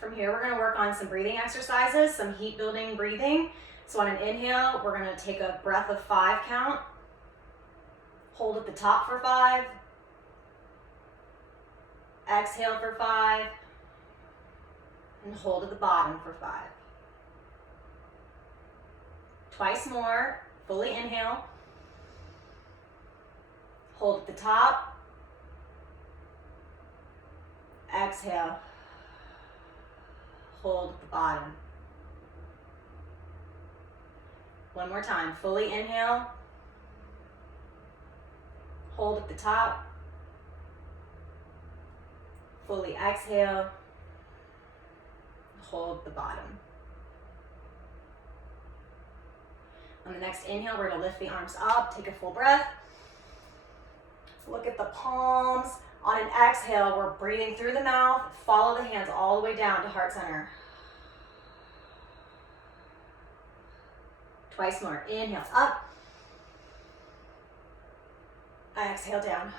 From here, we're gonna work on some breathing exercises, some heat building breathing. So on an inhale, we're gonna take a breath of 5 count, hold at the top for 5, exhale for 5, and hold at the bottom for 5. Twice more, fully inhale, hold at the top, exhale, hold at the bottom. One more time, fully inhale, hold at the top, fully exhale, hold at the bottom. On the next inhale, we're gonna lift the arms up, take a full breath. Look at the palms. On an exhale, we're breathing through the mouth, follow the hands all the way down to heart center. Twice more, inhale up, exhale down.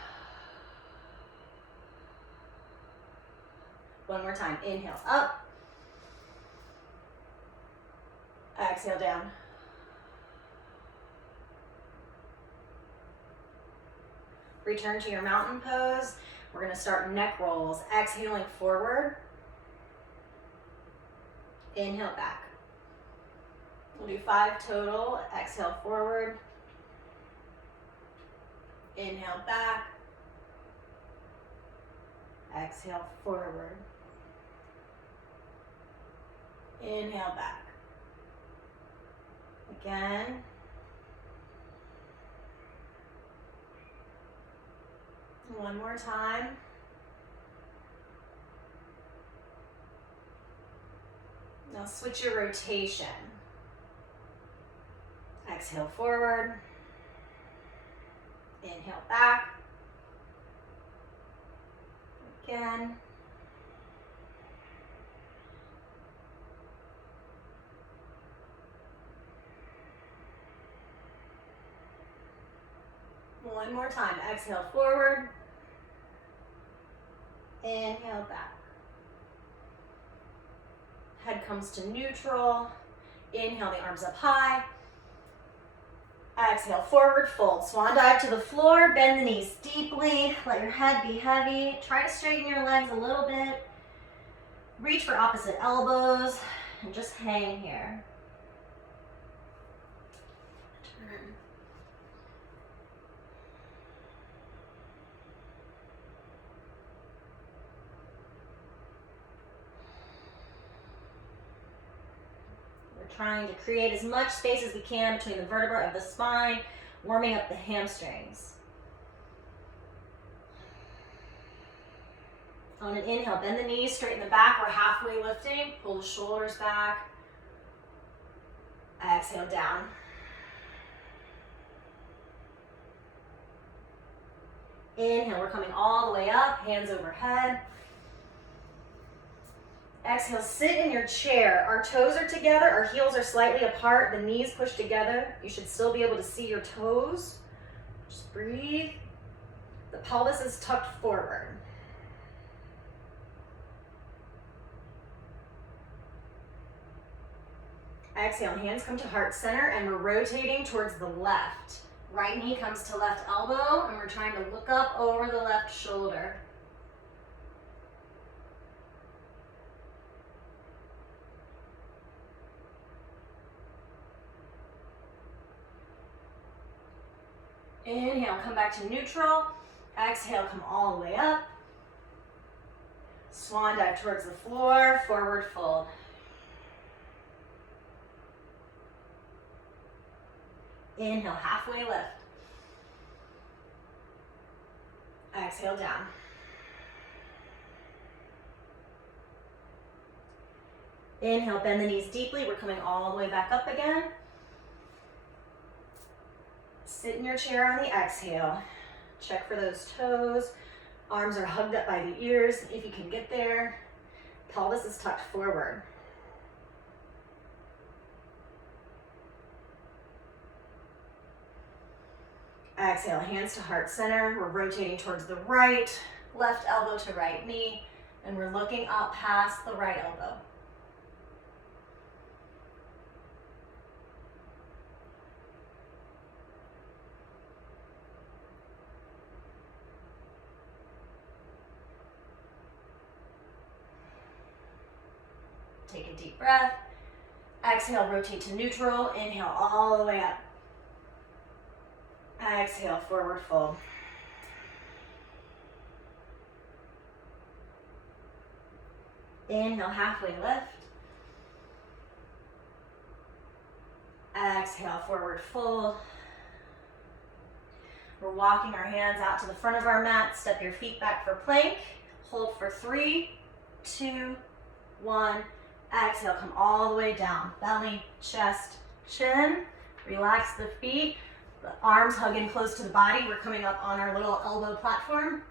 One more time, inhale up, exhale down. Return to your mountain pose. We're gonna start neck rolls, exhaling forward. Inhale back. We'll do 5 total. Exhale forward. Inhale back. Exhale forward. Inhale back. Again. One more time. Now switch your rotation. Exhale forward. Inhale back. Again. One more time. Exhale forward. Inhale back. Head comes to neutral. Inhale the arms up high. Exhale forward, fold. Swan dive to the floor. Bend the knees deeply. Let your head be heavy. Try to straighten your legs a little bit. Reach for opposite elbows and just hang here. Turn. Trying to create as much space as we can between the vertebrae of the spine, warming up the hamstrings. On an inhale, bend the knees, straighten the back. We're halfway lifting. Pull the shoulders back. Exhale down. Inhale, we're coming all the way up, hands overhead. Exhale, sit in your chair. Our toes are together, our heels are slightly apart, the knees push together. You should still be able to see your toes. Just breathe. The pelvis is tucked forward. Exhale, hands come to heart center and we're rotating towards the left. Right knee comes to left elbow and we're trying to look up over the left shoulder. Inhale, come back to neutral. Exhale, come all the way up. Swan dive towards the floor, forward fold. Inhale, halfway lift. Exhale down. Inhale, bend the knees deeply. We're coming all the way back up again. Sit in your chair on the exhale. Check for those toes. Arms are hugged up by the ears if you can get there. Pelvis is tucked forward. Exhale, hands to heart center. We're rotating towards the right, left elbow to right knee, And we're looking up past the right elbow. Take a deep breath. Exhale, rotate to neutral. Inhale all the way up. Exhale, forward fold. Inhale, halfway lift. Exhale, forward fold. We're walking our hands out to the front of our mat. Step your feet back for plank. Hold for 3, 2, 1. Exhale, come all the way down. Belly, chest, chin. Relax the feet. The arms hug in close to the body. We're coming up on our little elbow platform.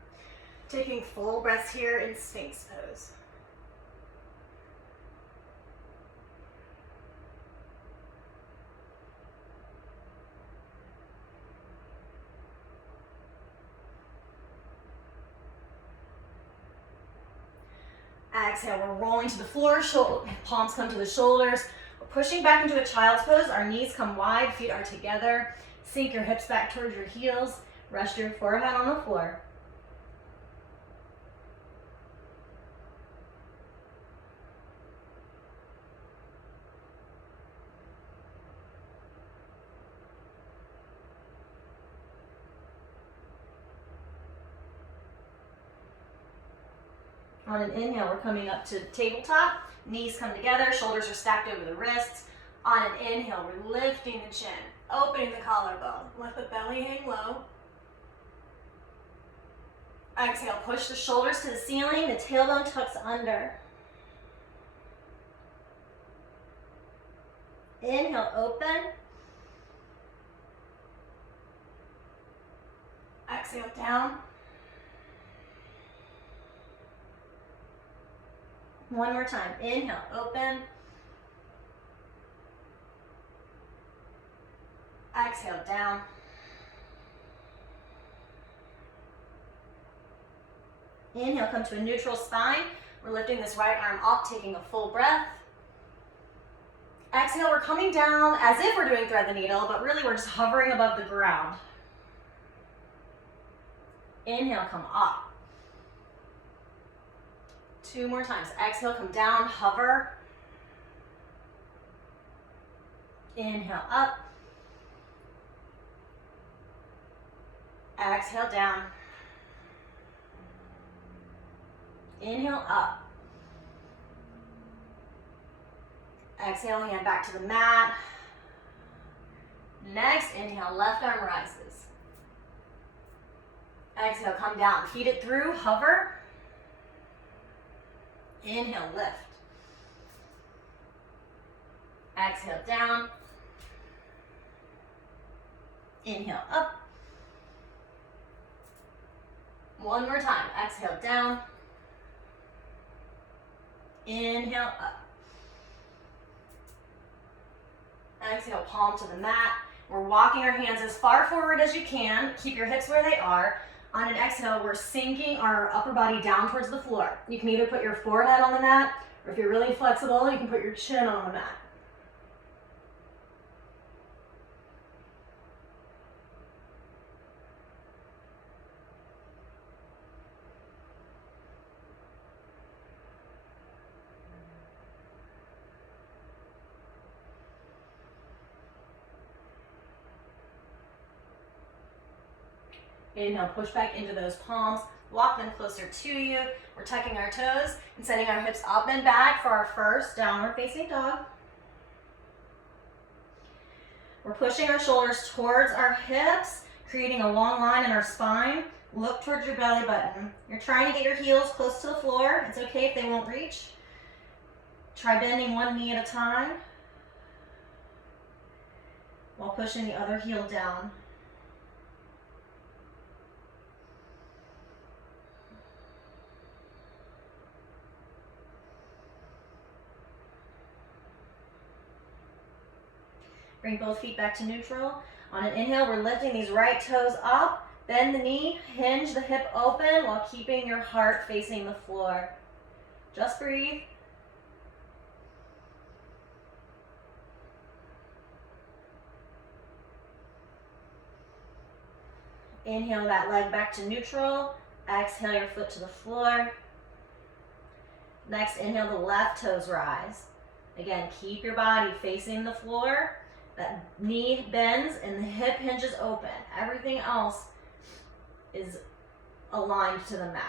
Taking full breaths here in Sphinx pose. Exhale, we're rolling to the floor, palms come to the shoulders. We're pushing back into a child's pose. Our knees come wide, feet are together. Sink your hips back towards your heels. Rest your forehead on the floor. On an inhale, we're coming up to tabletop. Knees come together, shoulders are stacked over the wrists. On an inhale, we're lifting the chin, opening the collarbone. Let the belly hang low. Exhale, push the shoulders to the ceiling, the tailbone tucks under. Inhale, open. Exhale, down. One more time. Inhale, open. Exhale, down. Inhale, come to a neutral spine. We're lifting this right arm up, taking a full breath. Exhale, we're coming down as if we're doing thread the needle, but really we're just hovering above the ground. Inhale, come up. 2 more times. Exhale, come down, hover. Inhale, up. Exhale, down. Inhale, up. Exhale, hand back to the mat. Next, inhale, left arm rises. Exhale, come down, feed it through, hover. Inhale, lift. Exhale, down. Inhale, up. One more time. Exhale, down. Inhale, up. Exhale, palm to the mat. We're walking our hands as far forward as you can. Keep your hips where they are. On an exhale, we're sinking our upper body down towards the floor. You can either put your forehead on the mat, or if you're really flexible, you can put your chin on the mat. Inhale, push back into those palms. Walk them closer to you. We're tucking our toes and sending our hips up and back for our first downward facing dog. We're pushing our shoulders towards our hips, creating a long line in our spine. Look towards your belly button. You're trying to get your heels close to the floor. It's okay if they won't reach. Try bending one knee at a time while pushing the other heel down. Bring both feet back to neutral. On an inhale, we're lifting these right toes up. Bend the knee, hinge the hip open while keeping your heart facing the floor. Just breathe. Inhale that leg back to neutral. Exhale your foot to the floor. Next, inhale the left toes rise. Again, keep your body facing the floor. That knee bends and the hip hinges open. Everything else is aligned to the mat.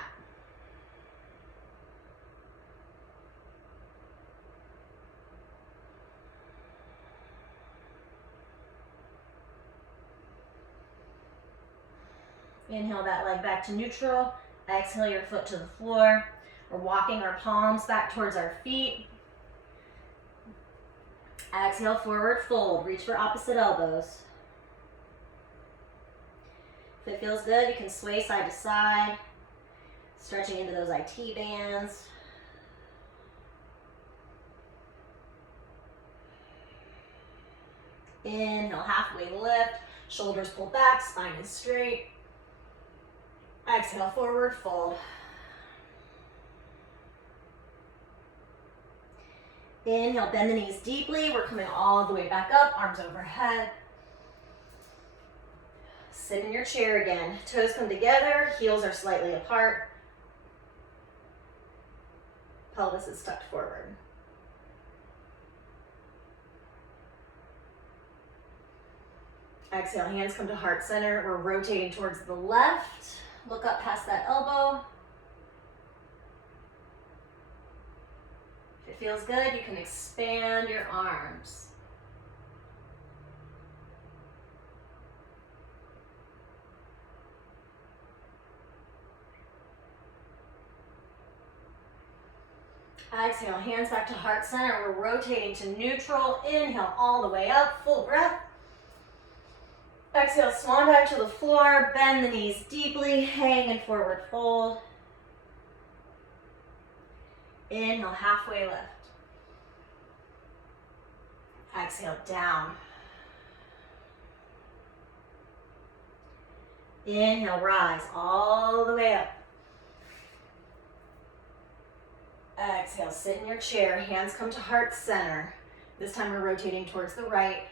Inhale that leg back to neutral. Exhale your foot to the floor. We're walking our palms back towards our feet. Exhale, forward fold. Reach for opposite elbows. If it feels good, you can sway side to side, stretching into those IT bands. Inhale, halfway lift. Shoulders pull back, spine is straight. Exhale, forward fold. Inhale, bend the knees deeply. We're coming all the way back up, arms overhead. Sit in your chair again. Toes come together, heels are slightly apart. Pelvis is tucked forward. Exhale, hands come to heart center. We're rotating towards the left. Look up past that elbow. If it feels good, you can expand your arms. Exhale, hands back to heart center. We're rotating to neutral. Inhale all the way up, full breath. Exhale, swan dive to the floor. Bend the knees deeply, hang and forward fold. Inhale, halfway lift. Exhale, down. Inhale, rise all the way up. Exhale, sit in your chair. Hands come to heart center. This time we're rotating towards the right.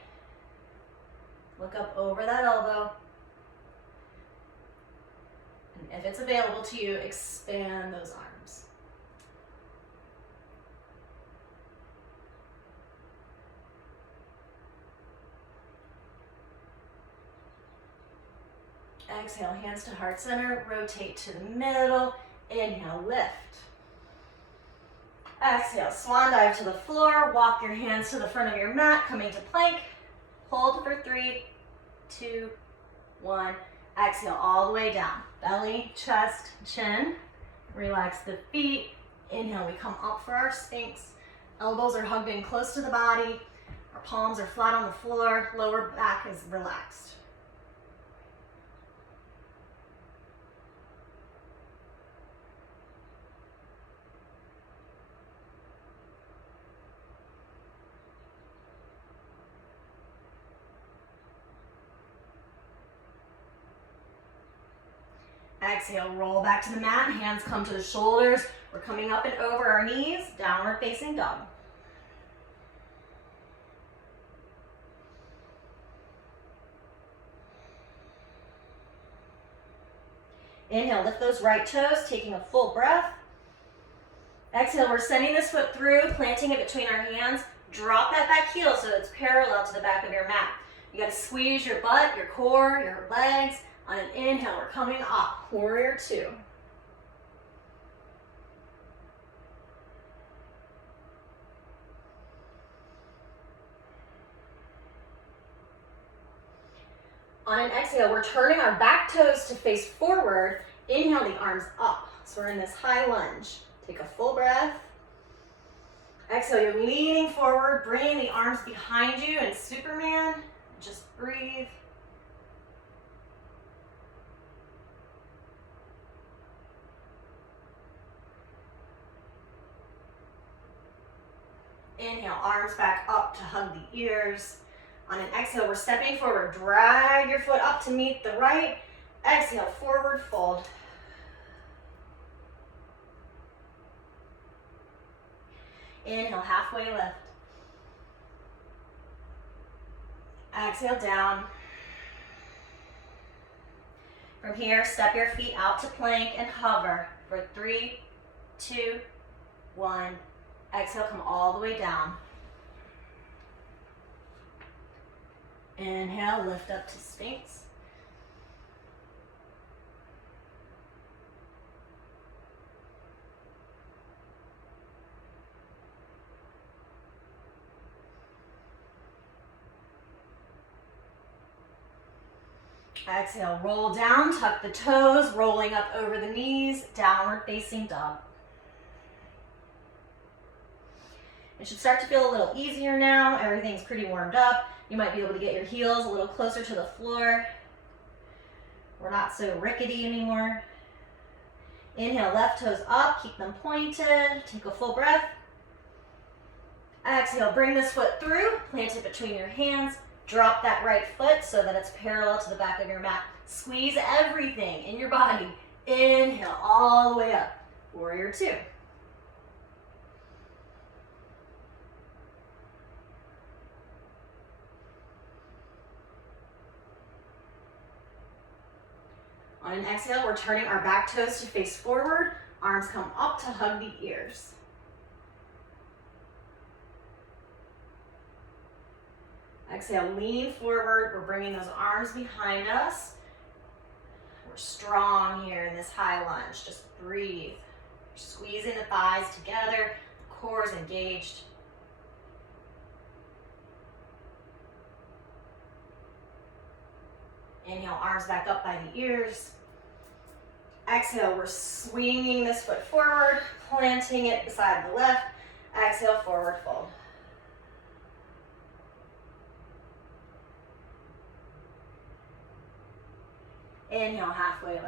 Look up over that elbow. And if it's available to you, expand those arms. Exhale, hands to heart center. Rotate to the middle. Inhale, lift. Exhale, swan dive to the floor. Walk your hands to the front of your mat, coming to plank. Hold for 3, 2, 1. Exhale all the way down. Belly, chest, chin. Relax the feet. Inhale, we come up for our Sphinx. Elbows are hugged in close to the body. Our palms are flat on the floor. Lower back is relaxed. Exhale, roll back to the mat, hands come to the shoulders. We're coming up and over our knees, downward facing dog. Inhale, lift those right toes, taking a full breath. Exhale, we're sending this foot through, planting it between our hands. Drop that back heel so it's parallel to the back of your mat. You gotta squeeze your butt, your core, your legs. On an inhale, we're coming up, warrior 2. On an exhale, we're turning our back toes to face forward. Inhale the arms up. So we're in this high lunge. Take a full breath. Exhale, you're leaning forward, bringing the arms behind you in Superman. Just breathe. Inhale, arms back up to hug the ears. On an exhale, we're stepping forward. Drag your foot up to meet the right. Exhale, forward fold. Inhale, halfway lift. Exhale, down. From here, step your feet out to plank and hover for 3, 2, 1. Exhale, come all the way down. Inhale, lift up to Sphinx. Exhale, roll down, tuck the toes, rolling up over the knees, downward facing dog. It should start to feel a little easier now. Everything's pretty warmed up. You might be able to get your heels a little closer to the floor. We're not so rickety anymore. Inhale, left toes up, keep them pointed. Take a full breath. Exhale, bring this foot through, plant it between your hands. Drop that right foot so that it's parallel to the back of your mat. Squeeze everything in your body. Inhale all the way up. Warrior 2. On an exhale, we're turning our back toes to face forward. Arms come up to hug the ears. Exhale, lean forward. We're bringing those arms behind us. We're strong here in this high lunge. Just breathe. Squeezing the thighs together. The core is engaged. Inhale, arms back up by the ears. Exhale, we're swinging this foot forward, planting it beside the left. Exhale, forward fold. Inhale, halfway lift.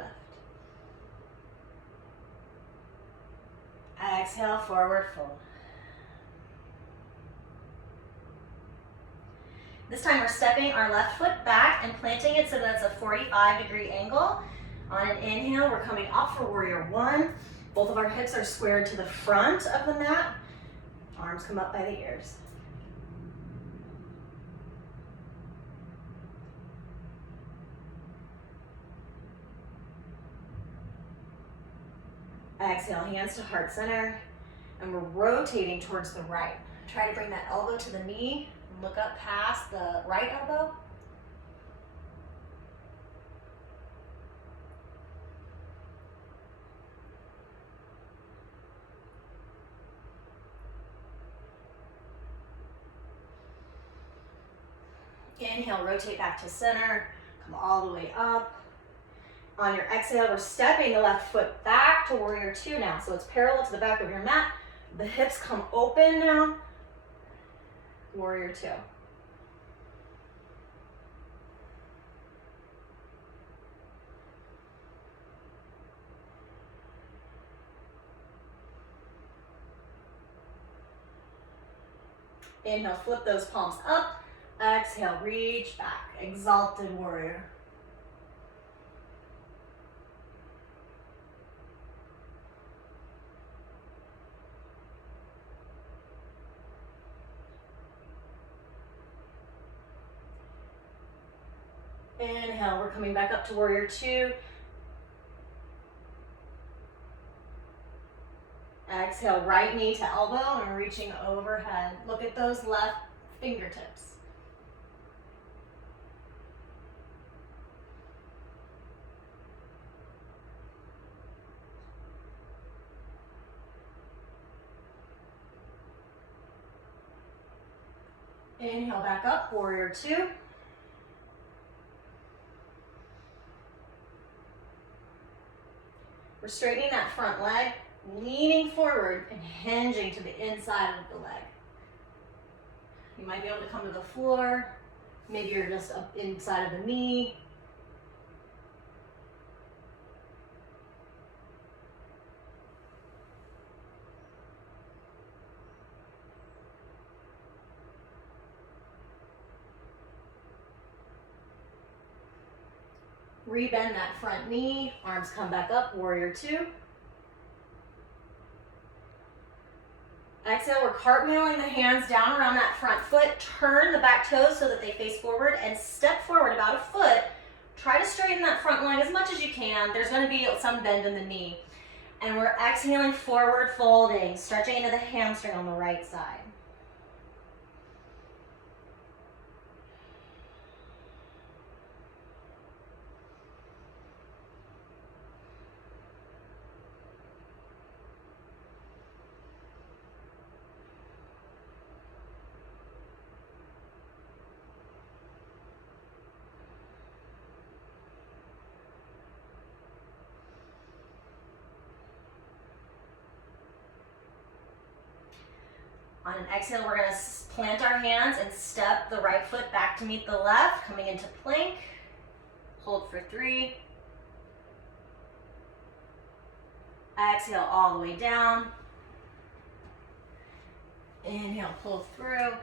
Exhale, forward fold. This time we're stepping our left foot back and planting it so that it's a 45-degree angle. On an inhale, we're coming up for warrior 1. Both of our hips are squared to the front of the mat. Arms come up by the ears. Exhale, hands to heart center, and we're rotating towards the right. Try to bring that elbow to the knee, and look up past the right elbow. Inhale, rotate back to center, come all the way up. On your exhale, we're stepping the left foot back to warrior 2 now. So it's parallel to the back of your mat. The hips come open now. Warrior 2. Inhale, flip those palms up. Exhale, reach back. Exalted warrior. Inhale, we're coming back up to warrior 2. Exhale, right knee to elbow and reaching overhead. Look at those left fingertips. Inhale, back up, warrior 2. We're straightening that front leg, leaning forward and hinging to the inside of the leg. You might be able to come to the floor. Maybe you're just up inside of the knee. Rebend that front knee, arms come back up, warrior 2. Exhale, we're cartwheeling the hands down around that front foot. Turn the back toes so that they face forward and step forward about a foot. Try to straighten that front leg as much as you can. There's going to be some bend in the knee. And we're exhaling, forward folding, stretching into the hamstring on the right side. On an exhale, we're going to plant our hands and step the right foot back to meet the left, coming into plank. Hold for 3. Exhale all the way down. Inhale, pull through.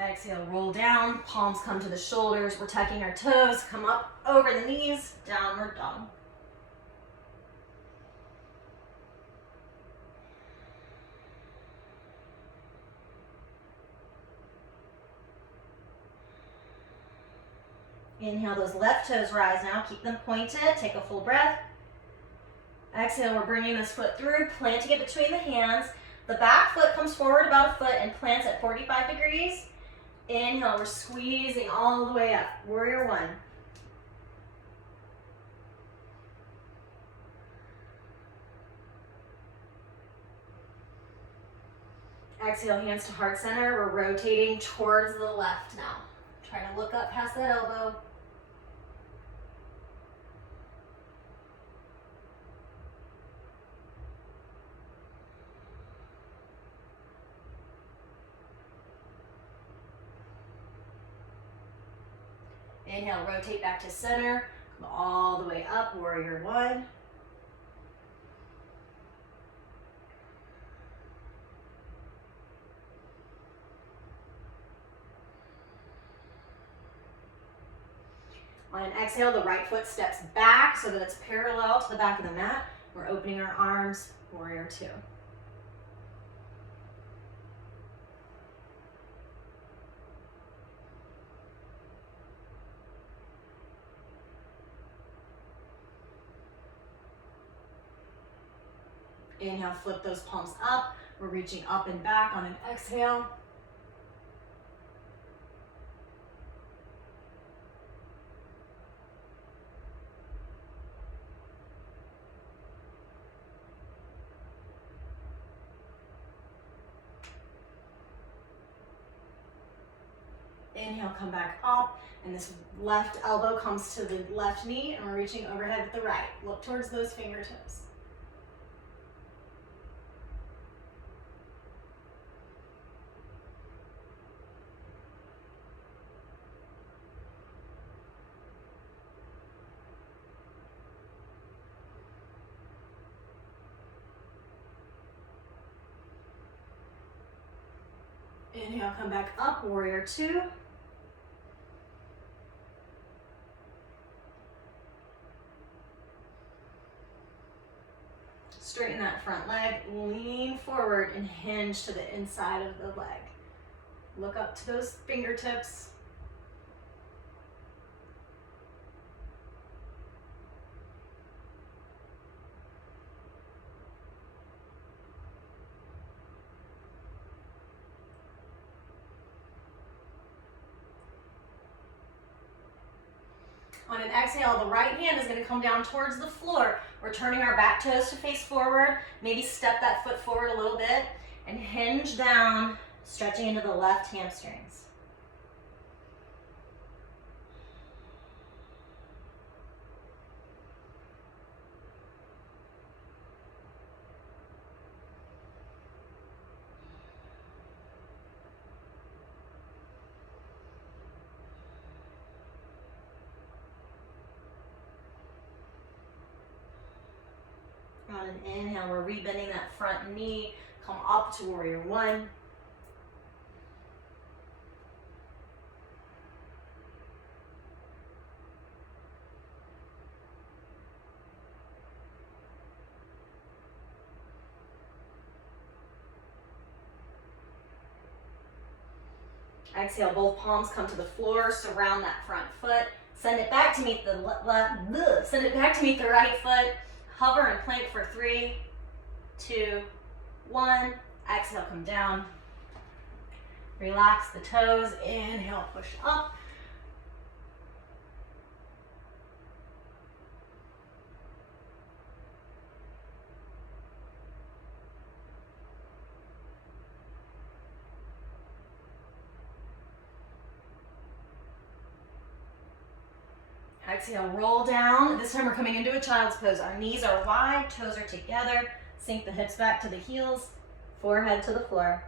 Exhale, roll down, palms come to the shoulders. We're tucking our toes, come up over the knees, downward dog. Inhale, those left toes rise now. Keep them pointed. Take a full breath. Exhale, we're bringing this foot through, planting it between the hands. The back foot comes forward about a foot and plants at 45 degrees. Inhale, we're squeezing all the way up. Warrior 1. Exhale, hands to heart center. We're rotating towards the left now. Try to look up past that elbow. Inhale, rotate back to center. Come all the way up, warrior 1. On an exhale, the right foot steps back so that it's parallel to the back of the mat. We're opening our arms, warrior 2. Inhale, flip those palms up. We're reaching up and back on an exhale. Inhale, come back up, and this left elbow comes to the left knee, and we're reaching overhead with the right. Look towards those fingertips. Inhale, come back up, warrior 2. Straighten that front leg, lean forward and hinge to the inside of the leg. Look up to those fingertips. On an exhale, the right hand is going to come down towards the floor. We're turning our back toes to face forward. Maybe step that foot forward a little bit and hinge down, stretching into the left hamstrings. On an inhale, we're rebending that front knee. Come up to warrior one. Exhale, both palms come to the floor, surround that front foot. Send it back to meet the right foot. Hover and plank for 3, 2, 1. Exhale, come down. Relax the toes. Inhale, push up. Exhale, roll down. This time we're coming into a child's pose. Our knees are wide, toes are together. Sink the hips back to the heels, forehead to the floor.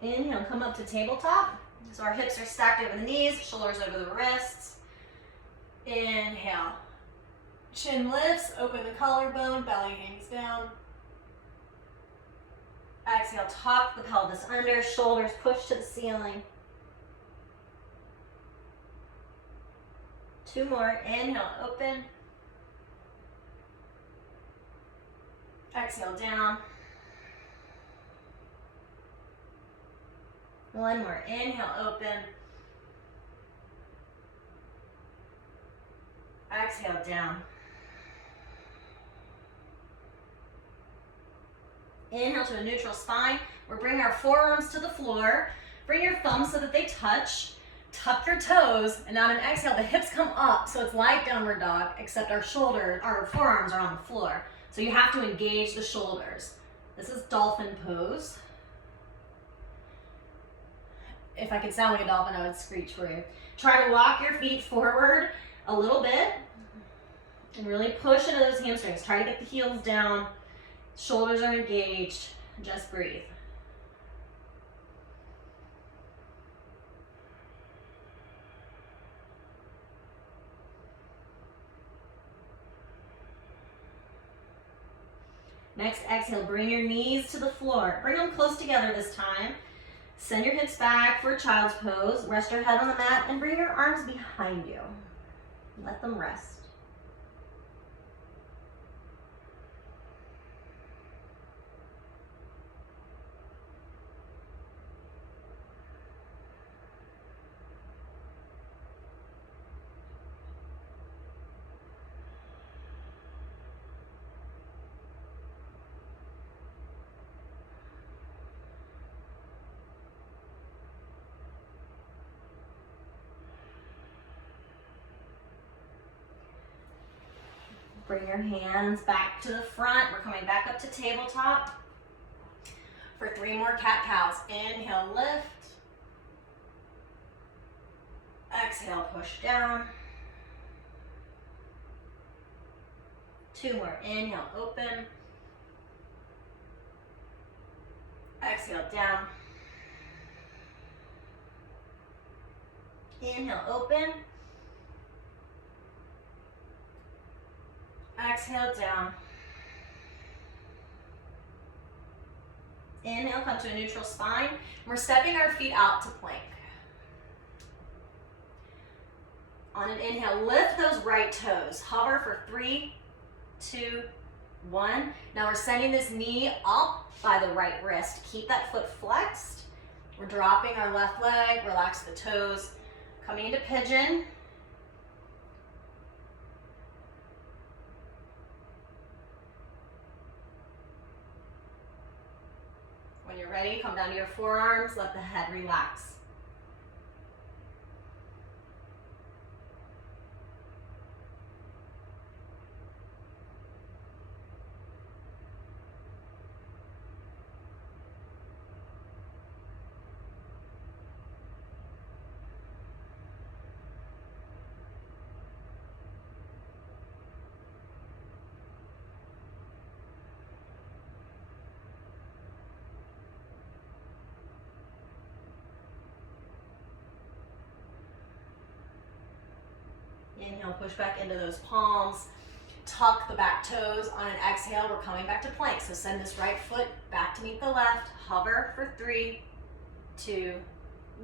Inhale, come up to tabletop. So our hips are stacked over the knees, shoulders over the wrists. Inhale. Chin lifts, open the collarbone, belly hangs down. Exhale, tuck the pelvis under, shoulders push to the ceiling. 2 more. Inhale, open. Exhale, down. 1 more. Inhale, open. Exhale, down. Inhale to a neutral spine. We're bringing our forearms to the floor. Bring your thumbs so that they touch. Tuck your toes, and on an exhale, the hips come up, so it's like downward dog, except our forearms are on the floor. So you have to engage the shoulders. This is Dolphin Pose. If I could sound like a dolphin, I would screech for you. Try to walk your feet forward a little bit and really push into those hamstrings. Try to get the heels down. Shoulders are engaged. Just breathe. Next, exhale, bring your knees to the floor. Bring them close together this time. Send your hips back for child's pose. Rest your head on the mat and bring your arms behind you. Let them rest. Bring your hands back to the front. We're coming back up to tabletop for 3 more cat-cows. Inhale, lift. Exhale, push down. 2 more. Inhale, open. Exhale, down. Inhale, open. Exhale, down. Inhale, come to a neutral spine. We're stepping our feet out to plank. On an inhale, lift those right toes. Hover for 3, 2, 1. Now we're sending this knee up by the right wrist. Keep that foot flexed. We're dropping our left leg. Relax the toes. Coming into pigeon. When you're ready, come down to your forearms, let the head relax. Inhale, push back into those palms. Tuck the back toes. On an exhale, we're coming back to plank. So send this right foot back to meet the left. Hover for 3, 2,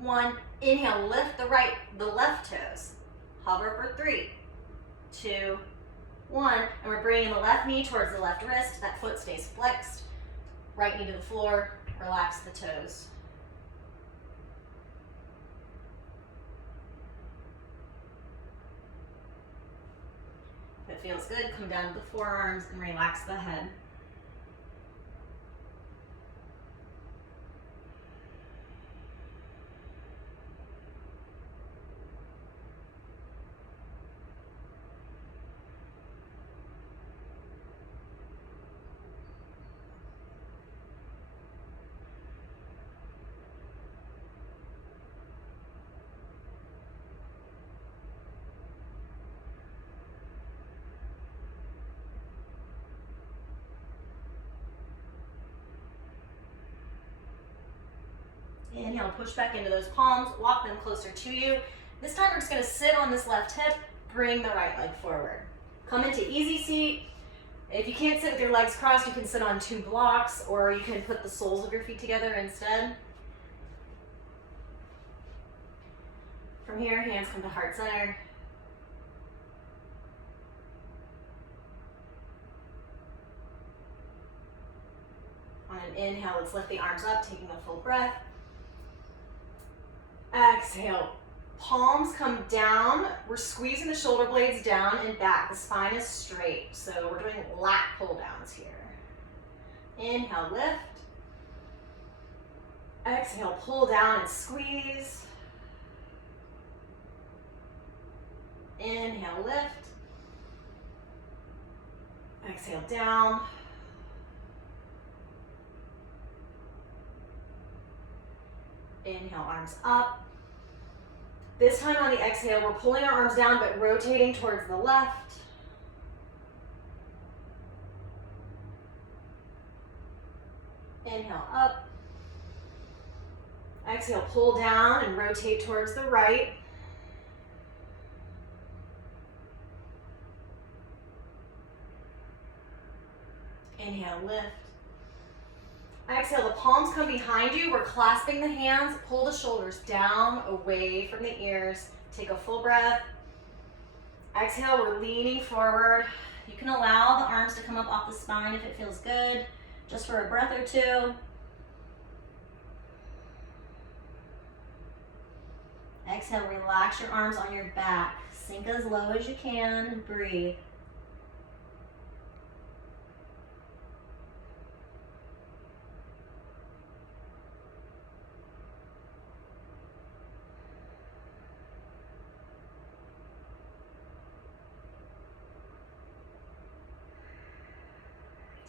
1. Inhale, lift the left toes. Hover for 3, 2, 1. And we're bringing the left knee towards the left wrist. That foot stays flexed. Right knee to the floor. Relax the toes. If it feels good, come down to the forearms and relax the head. Inhale, push back into those palms, walk them closer to you. This time we're just gonna sit on this left hip, bring the right leg forward. Come into easy seat. If you can't sit with your legs crossed, you can sit on 2 blocks, or you can put the soles of your feet together instead. From here, hands come to heart center. On an inhale, let's lift the arms up, taking a full breath. Exhale, palms come down. We're squeezing the shoulder blades down and back. The spine is straight. So we're doing lat pull downs here. Inhale, lift. Exhale, pull down and squeeze. Inhale, lift. Exhale, down. Inhale, arms up. This time on the exhale, we're pulling our arms down but rotating towards the left. Inhale, up. Exhale, pull down and rotate towards the right. Inhale, lift. Exhale, the palms come behind you. We're clasping the hands. Pull the shoulders down, away from the ears. Take a full breath. Exhale, we're leaning forward. You can allow the arms to come up off the spine if it feels good, just for a breath or two. Exhale, relax your arms on your back. Sink as low as you can and breathe.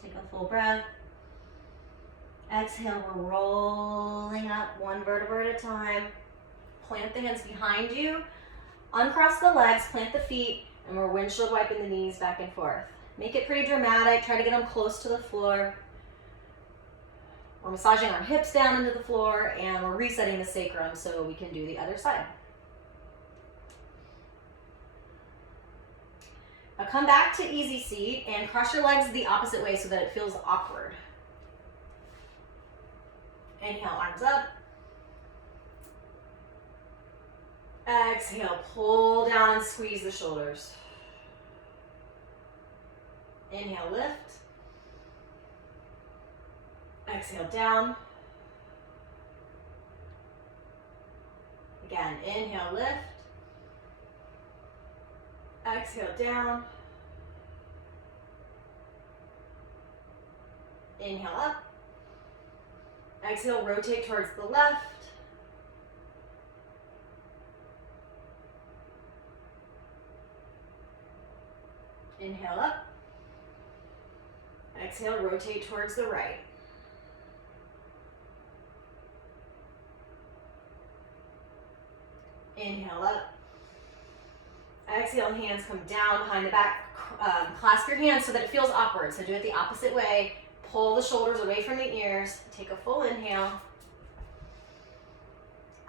Take a full breath. Exhale, we're rolling up 1 vertebra at a time. Plant the hands behind you. Uncross the legs, plant the feet, and we're windshield wiping the knees back and forth. Make it pretty dramatic. Try to get them close to the floor. We're massaging our hips down into the floor, and we're resetting the sacrum so we can do the other side. Now come back to easy seat and cross your legs the opposite way so that it feels awkward. Inhale, arms up. Exhale, pull down and squeeze the shoulders. Inhale, lift. Exhale, down. Again, inhale, lift. Exhale, down. Inhale, up. Exhale, rotate towards the left. Inhale, up. Exhale, rotate towards the right. Inhale, up. Exhale, hands come down behind the back. Clasp your hands so that it feels awkward. So do it the opposite way. Pull the shoulders away from the ears. Take a full inhale.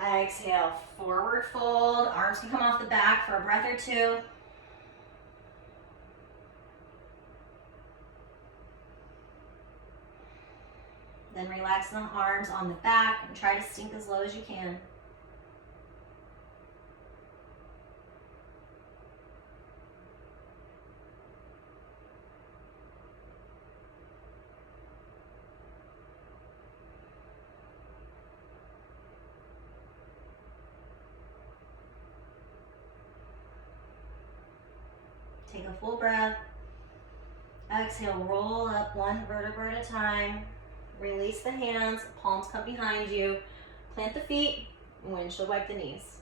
Exhale, forward fold. Arms can come off the back for a breath or two. Then relax the arms on the back and try to sink as low as you can. Take a full breath. Exhale, roll up one vertebra at a time. Release the hands, palms come behind you. Plant the feet, windshield wipe the knees.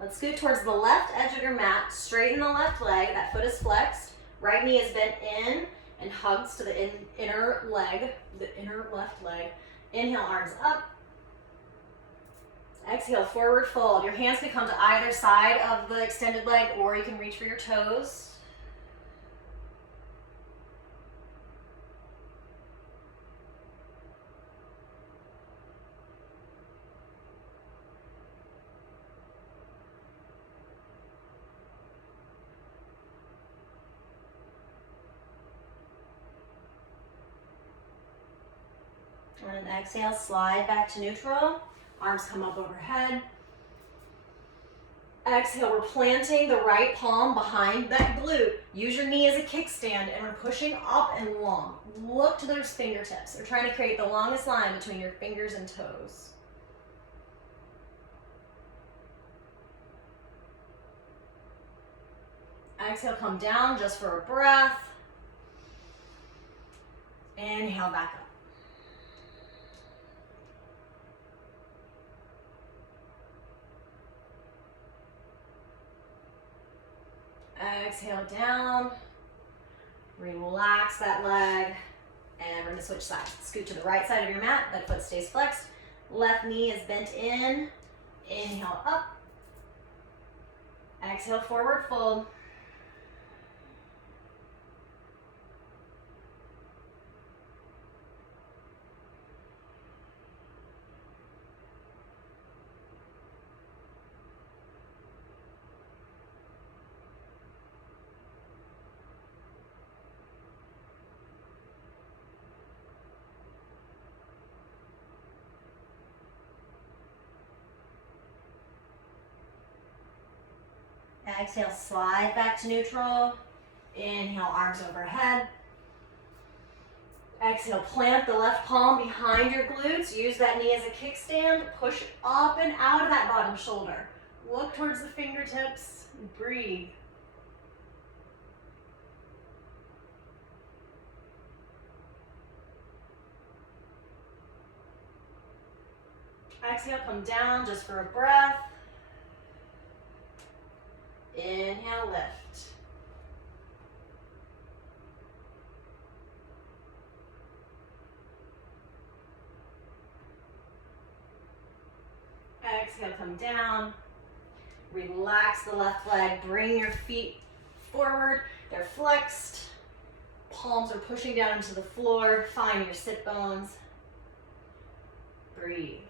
Let's scoot towards the left edge of your mat. Straighten the left leg, that foot is flexed. Right knee is bent in and hugs to the inner leg, the inner left leg. Inhale, arms up. Exhale, forward fold. Your hands can come to either side of the extended leg, or you can reach for your toes. And exhale, slide back to neutral. Arms come up overhead. Exhale, we're planting the right palm behind that glute. Use your knee as a kickstand, and we're pushing up and long. Look to those fingertips. We're trying to create the longest line between your fingers and toes. Exhale, come down just for a breath. Inhale, back up. Exhale down, relax that leg, and we're gonna switch sides. Scoot to the right side of your mat, that foot stays flexed. Left knee is bent in, inhale up. Exhale, forward fold. Exhale, slide back to neutral. Inhale, arms overhead. Exhale, plant the left palm behind your glutes. Use that knee as a kickstand. Push up and out of that bottom shoulder. Look towards the fingertips. Breathe. Exhale, come down just for a breath. Inhale, lift. Exhale, come down. Relax the left leg. Bring your feet forward. They're flexed. Palms are pushing down into the floor. Find your sit bones. Breathe.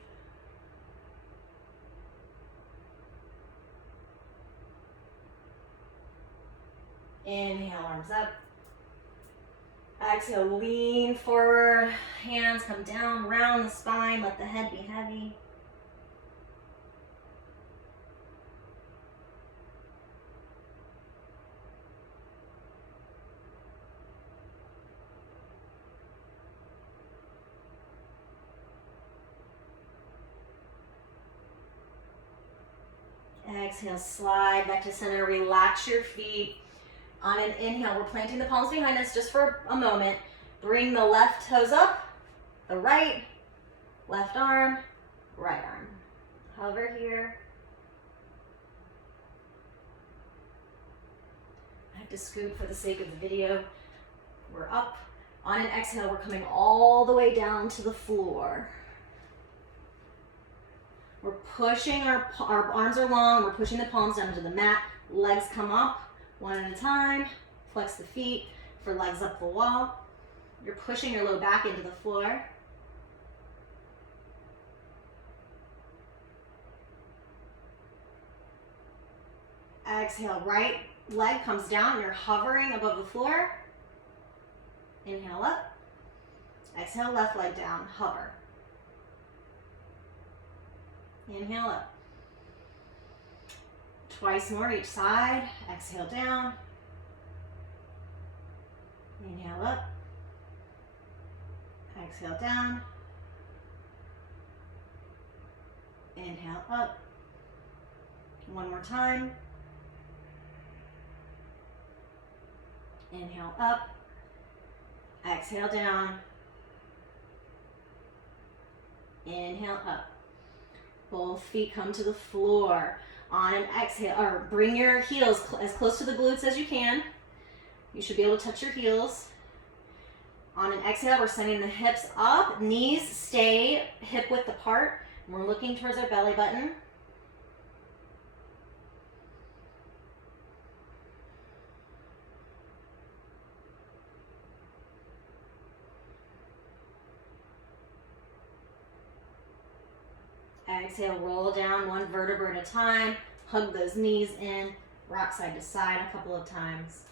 Inhale, arms up. Exhale, lean forward. Hands come down, round the spine. Let the head be heavy. Exhale, slide back to center. Relax your feet. On an inhale, we're planting the palms behind us just for a moment. Bring the left toes up, the right, left arm, right arm. Hover here. I have to scoot for the sake of the video. We're up. On an exhale, we're coming all the way down to the floor. We're pushing, our arms are long, we're pushing the palms down to the mat. Legs come up. One at a time, flex the feet for legs up the wall. You're pushing your low back into the floor. Exhale, right leg comes down and you're hovering above the floor. Inhale up. Exhale, left leg down, hover. Inhale up. Twice more each side. Exhale down. Inhale up. Exhale down. Inhale up. One more time. Inhale up. Exhale down. Inhale up. Both feet come to the floor. On an exhale, or bring your heels as close to the glutes as you can. You should be able to touch your heels. On an exhale, we're sending the hips up. Knees stay hip width apart. And we're looking towards our belly button. Exhale, roll down one vertebra at a time. Hug those knees in. Rock side to side a couple of times.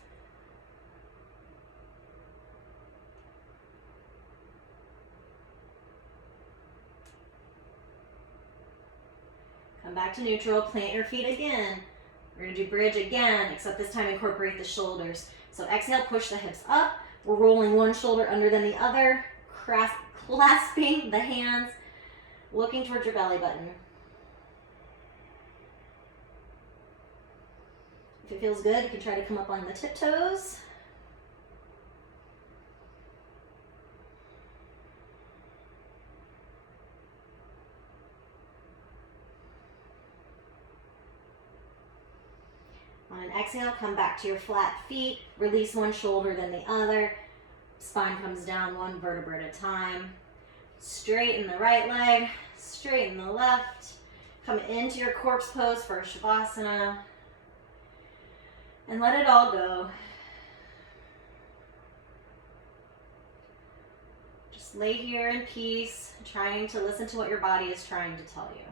Come back to neutral. Plant your feet again. We're going to do bridge again, except this time incorporate the shoulders. So exhale, push the hips up. We're rolling one shoulder under than the other. Clasping the hands. Looking towards your belly button. If it feels good, you can try to come up on the tiptoes. On an exhale, come back to your flat feet. Release one shoulder then the other. Spine comes down one vertebra at a time. Straighten the right leg, straighten the left. Come into your corpse pose for Shavasana. And let it all go. Just lay here in peace, trying to listen to what your body is trying to tell you.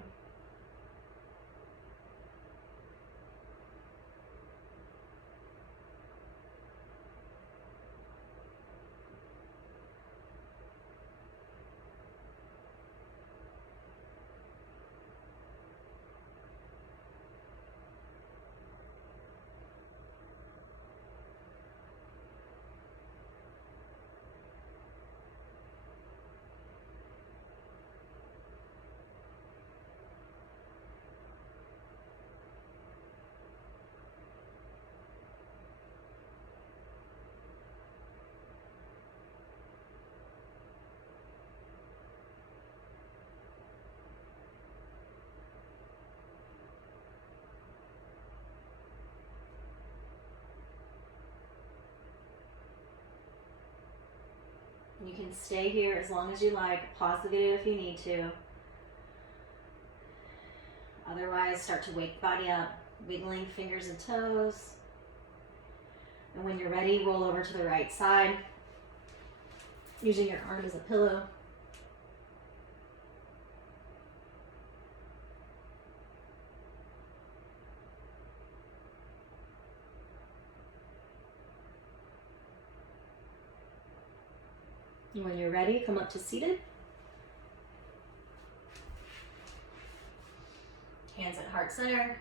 You can stay here as long as you like. Pause the video if you need to. Otherwise, start to wake the body up, wiggling fingers and toes. And when you're ready, roll over to the right side, using your arm as a pillow. And when you're ready, come up to seated. Hands at heart center.